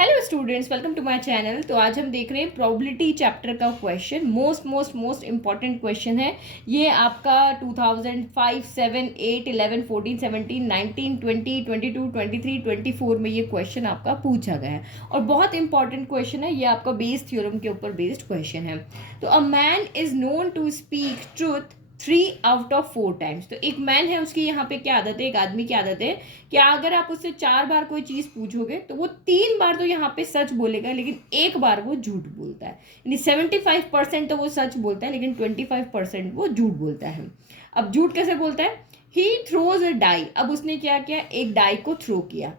Hello students, welcome to my channel. तो आज हम देख रहे हैं प्रोबेबिलिटी चैप्टर का क्वेश्चन। मोस्ट इंपॉर्टेंट क्वेश्चन है ये। आपका 2005, 7, 8, 11, 14, 17, 19, 20, 22, 23, 24 में ये क्वेश्चन आपका पूछा गया है और बहुत इंपॉर्टेंट क्वेश्चन है ये। आपका बेस थ्योरम के ऊपर बेस्ड क्वेश्चन है। तो a man is known to speak truth 3 out of 4 times. तो एक मैन है, उसकी यहाँ पे क्या आदत है, एक आदमी की आदत है कि अगर आप उससे 4 बार कोई चीज़ पूछोगे तो वो 3 बार तो यहाँ पे सच बोलेगा, लेकिन एक बार वो झूठ बोलता है। यानी 75% तो वो सच बोलता है, लेकिन 25% वो झूठ बोलता है। अब झूठ कैसे बोलता है? He throws a die. अब उसने क्या किया, एक डाई को थ्रो किया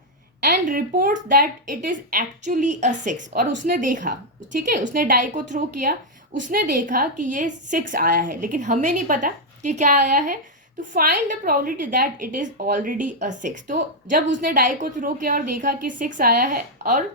and reports that it is actually a 6। और उसने देखा, ठीक है, उसने डाई को थ्रो किया, उसने देखा कि ये 6 आया है, लेकिन हमें नहीं पता कि क्या आया है। तो find the probability that it is already a 6। तो जब उसने डाई को थ्रो किया और देखा कि 6 आया है और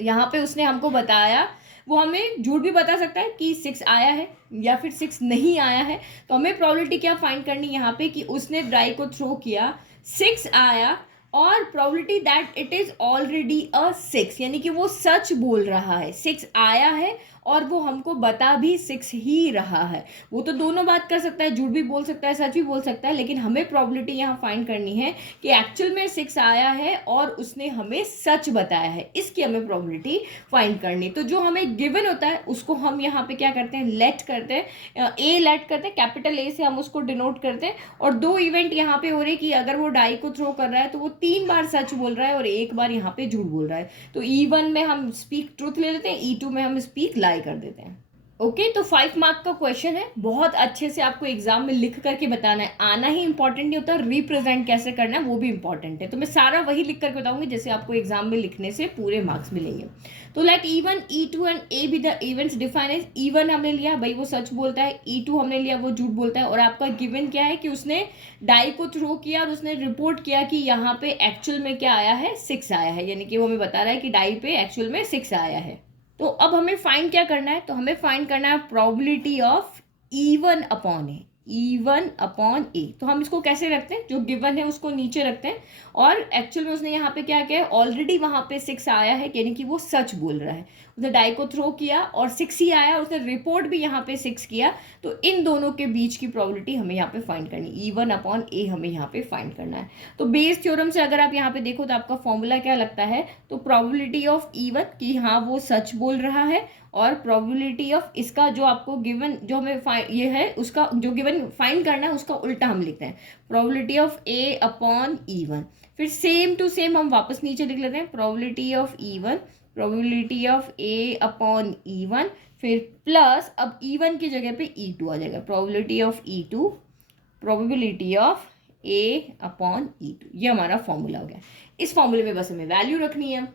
यहाँ पे उसने हमको बताया, वो हमें झूठ भी बता सकता है कि 6 आया है या फिर 6 नहीं आया है। तो हमें प्रोबेबिलिटी क्या फाइंड करनी यहाँ पे कि उसने डाई को थ्रो किया, 6 आया, और probability that it is already a 6, यानी कि वो सच बोल रहा है, 6 आया है और वो हमको बता भी 6 ही रहा है। वो तो दोनों बात कर सकता है, झूठ भी बोल सकता है, सच भी बोल सकता है, लेकिन हमें प्रोबेबिलिटी यहाँ फाइंड करनी है कि एक्चुअल में 6 आया है और उसने हमें सच बताया है, इसकी हमें प्रोबेबिलिटी फाइंड करनी। तो जो हमें गिवन होता है उसको हम यहाँ पे क्या करते हैं, लेट करते हैं, ए लेट करते हैं, कैपिटल ए से हम उसको डिनोट करते हैं। और दो इवेंट यहाँ पे हो रहे हैं कि अगर वो डाई को थ्रो कर रहा है तो वो 3 बार सच बोल रहा है और एक बार यहाँ पे झूठ बोल रहा है। तो E1 में हम स्पीक ट्रूथ ले लेते हैं, E2 में हम स्पीक लाई कर देते हैं। ओके, तो 5 मार्क का क्वेश्चन है, बहुत अच्छे से आपको एग्जाम में लिख करके बताना है। आना ही इंपॉर्टेंट नहीं होता, रिप्रेजेंट कैसे करना है वो भी इंपॉर्टेंट है। तो मैं सारा वही लिख करके बताऊंगी जैसे आपको एग्जाम में लिखने से पूरे मार्क्स मिलेंगे। तो let E1, E2 and A B the events define as. E1 हमने लिया, भाई वो सच बोलता है, E2 हमने लिया, वो झूठ बोलता है। और आपका गिवन क्या है कि उसने डाई को थ्रो किया और उसने रिपोर्ट किया कि यहाँ पे एक्चुअल में क्या आया है, 6 आया है, यानी कि वो हमें बता रहा है कि डाई पे एक्चुअल में 6 आया है। तो अब हमें फाइंड क्या करना है, तो हमें फाइंड करना है probability of E1 upon a, E1 upon a. तो हम इसको कैसे रखते हैं, जो गिवन है उसको नीचे रखते हैं और एक्चुअल में उसने यहाँ पे क्या किया है, ऑलरेडी वहाँ पे 6 आया है, यानी कि वो सच बोल रहा है। उसने डाई को थ्रो किया और 6 ही आया, और उसने रिपोर्ट भी यहाँ पे 6 किया। तो इन दोनों के बीच की प्रोबेबिलिटी हमें यहाँ पे फाइंड करनी, E1 अपॉन ए हमें यहाँ पे फाइंड करना है। तो बेस थ्योरम से अगर आप यहाँ पे देखो तो आपका फॉर्मूला क्या लगता है, तो प्रोबेबिलिटी ऑफ E1 कि हाँ वो सच बोल रहा है, और प्रोबेबिलिटी ऑफ इसका जो आपको गिवन, जो हमें ये है उसका जो गिवन फाइंड करना है उसका उल्टा हम लिखते हैं, probability of A upon E1। फिर सेम टू सेम हम वापस नीचे लिख लेते हैं, probability of E1, probability of A upon E1, फिर प्लस अब E1 की जगह पे E2 आ जाएगा, probability of E2, probability of A upon E2। ये हमारा फॉर्मूला हो गया। इस फॉर्मूले में बस हमें वैल्यू रखनी है।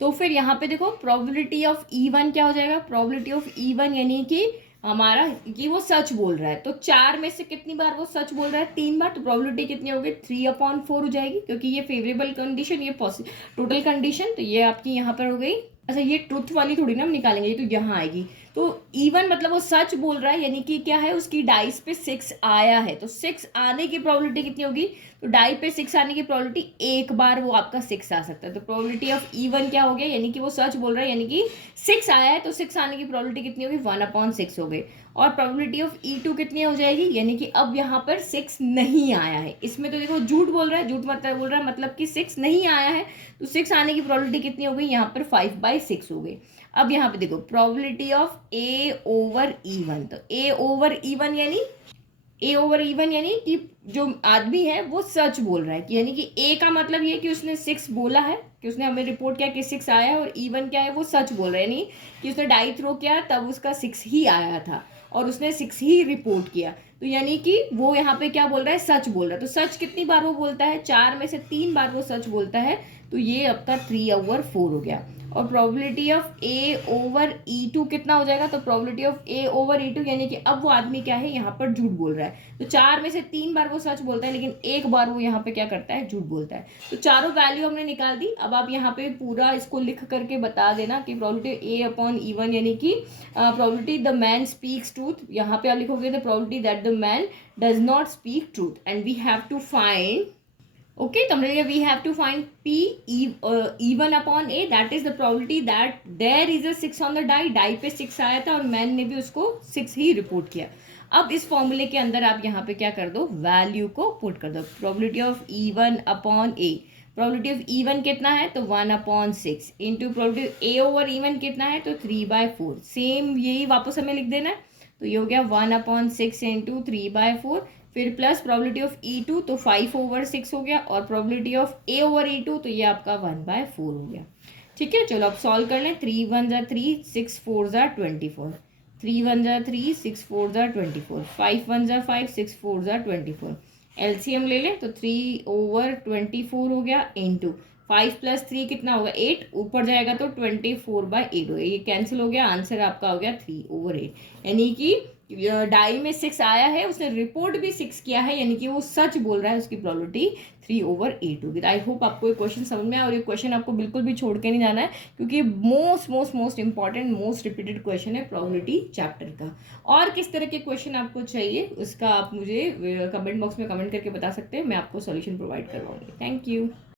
तो फिर यहाँ पे देखो प्रोबेबिलिटी ऑफ E1 क्या हो जाएगा, प्रोबेबिलिटी ऑफ E1 यानी कि हमारा कि वो सच बोल रहा है। तो 4 में से कितनी बार वो सच बोल रहा है, 3 बार। तो प्रोबेबिलिटी कितनी होगी, 3/4 हो जाएगी, क्योंकि ये फेवरेबल कंडीशन, ये टोटल कंडीशन, तो ये आपकी यहाँ पर हो गई। अच्छा, ये ट्रुथ वाली थोड़ी ना हम निकालेंगे, ये तो यहाँ आएगी। तो E1 मतलब वो सच बोल रहा है, यानी कि क्या है, उसकी डाइस पे 6 आया है। तो 6 आने की प्रोबेबिलिटी कितनी होगी, तो डाई पे 6 आने की प्रोबेबिलिटी, एक बार वो आपका 6 आ सकता है। तो प्रोबेबिलिटी ऑफ E1 क्या हो गया, यानी कि वो सच बोल रहा है, यानी कि 6 आया है, तो 6 आने की प्रोबेबिलिटी कितनी होगी, 1/6 हो गई। और प्रोबेबिलिटी ऑफ E2 कितनी हो जाएगी, यानी कि अब यहाँ पर 6 नहीं आया है। इसमें तो देखो झूठ बोल रहा है, झूठ मतलब बोल रहा है मतलब कि 6 नहीं आया है, तो 6 आने की प्रोबेबिलिटी कितनी हो गई, यहाँ पर 5/6 हो गई। अब यहाँ पे देखो प्रोबेबिलिटी ऑफ A/E1, तो A/E1 यानी A/E1 यानी कि जो आदमी है वो सच बोल रहा है, कि यानी कि A का मतलब ये कि उसने 6 बोला है, कि उसने हमें रिपोर्ट किया कि 6 आया है, और E1 क्या है, वो सच बोल रहा है, यानी कि उसने डाई थ्रो किया तब उसका 6 ही आया था और उसने 6 ही रिपोर्ट किया। तो यानी कि वो यहाँ पे क्या बोल रहा है, सच बोल रहा है। तो सच कितनी बार वो बोलता है, 4 में से 3 बार वो सच बोलता है। तो ये आपका 3/4 हो गया। और प्रोबेबिलिटी ऑफ A/E2 कितना हो जाएगा, तो प्रोबेबिलिटी ऑफ A/E2 यानी कि अब वो आदमी क्या है, यहाँ पर झूठ बोल रहा है। तो 4 में से 3 बार वो सच बोलता है, लेकिन एक बार वो यहाँ पे क्या करता है, झूठ बोलता है। तो चारों वैल्यू हमने निकाल दी। अब आप यहाँ पे पूरा इसको लिख करके बता देना कि प्रोबेबिलिटी A/E1 यानी कि probability the man speaks truth, यहाँ पे आप लिखोगे the probability that the man does not speak truth, and we have to find okay, तो हमने लिया we have to find P even upon A, that is the probability that there is a 6 on the die, die पे 6 आया था और man ने भी उसको 6 ही रिपोर्ट किया। अब इस फॉर्मूले के अंदर आप यहाँ पे क्या कर दो, वैल्यू को पुट कर दो, probability of even upon A, probability of even कितना है तो 1/6 into probability A over even कितना है तो 3/4, सेम यही वापस हमें लिख देना है, तो ये हो गया 1/6 इंटू 3/4, फिर प्लस प्रोबेबिलिटी ऑफ E2 तो 5/6 हो गया, और probability of A over E2 तो ये आपका 1/4 हो गया। ठीक है, चलो अब सॉल्व कर लें। 3 1 ज़ा 3, 6 4 ज़ा 24, 3 1 ज़ा 3, 6 4 ज़ा 24, 5 1 ज़ा 5, 6 4 ज़ा 24, एलसीएम ले लें तो 3/24 हो गया, इंटू 5 + 3 कितना होगा 8, ऊपर जाएगा तो 24/8 हो गया, ये कैंसिल हो गया, आंसर आपका हो गया 3/8, यानी कि डाई में 6 आया है, उसने रिपोर्ट भी 6 किया है, यानी कि वो सच बोल रहा है, उसकी प्रोबेबिलिटी 3/8 होगी। आई होप आपको ये क्वेश्चन समझ में आया, और ये क्वेश्चन आपको बिल्कुल भी छोड़ के नहीं जाना है, क्योंकि most most most important, most repeated question है प्रोबेबिलिटी चैप्टर का। और किस तरह के क्वेश्चन आपको चाहिए उसका आप मुझे कमेंट बॉक्स में कमेंट करके बता सकते हैं, मैं आपको सॉल्यूशन प्रोवाइड करवाऊंगी। Thank you.